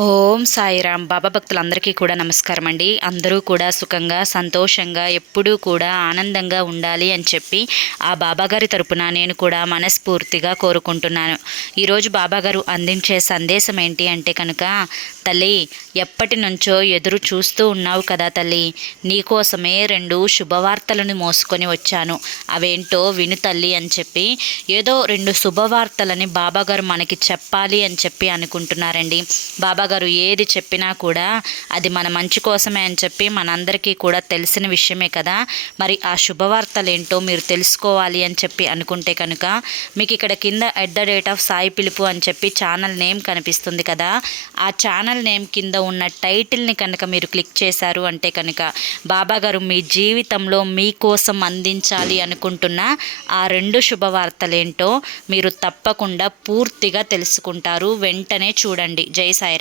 ఓం సాయిరామ్. బాబా భక్తులందరికీ కూడా నమస్కారం అండి. అందరూ కూడా సుఖంగా సంతోషంగా ఎప్పుడూ కూడా ఆనందంగా ఉండాలి అని చెప్పి ఆ బాబాగారి తరపున నేను కూడా మనస్ఫూర్తిగా కోరుకుంటున్నాను. ఈరోజు బాబాగారు అందించే సందేశం ఏంటి అంటే కనుక, తల్లి ఎప్పటి నుంచో ఎదురు చూస్తూ ఉన్నావు కదా తల్లి, నీకోసమే 2 శుభవార్తలను మోసుకొని వచ్చాను, అవేంటో విను తల్లి అని చెప్పి ఏదో 2 శుభవార్తలని బాబాగారు మనకి చెప్పాలి అని చెప్పి అనుకుంటున్నారండి. బాబాగారు ఏది చెప్పినా కూడా అది మన మంచి కోసమే అని చెప్పి మనందరికీ కూడా తెలిసిన విషయమే కదా. మరి ఆ శుభవార్తలు ఏంటో మీరు తెలుసుకోవాలి అని చెప్పి అనుకుంటే కనుక మీకు ఇక్కడ కింద @సాయి పిలుపు అని చెప్పి ఛానల్ నేమ్ కనిపిస్తుంది కదా. ఆ ఛానల్ నేమ్ కింద ఉన్న టైటిల్ని కనుక మీరు క్లిక్ చేశారు అంటే కనుక బాబాగారు మీ జీవితంలో మీకోసం అందించాలి అనుకుంటున్న ఆ 2 శుభవార్తలేంటో మీరు తప్పకుండా పూర్తిగా తెలుసుకుంటారు. వెంటనే చూడండి. జై సాయి.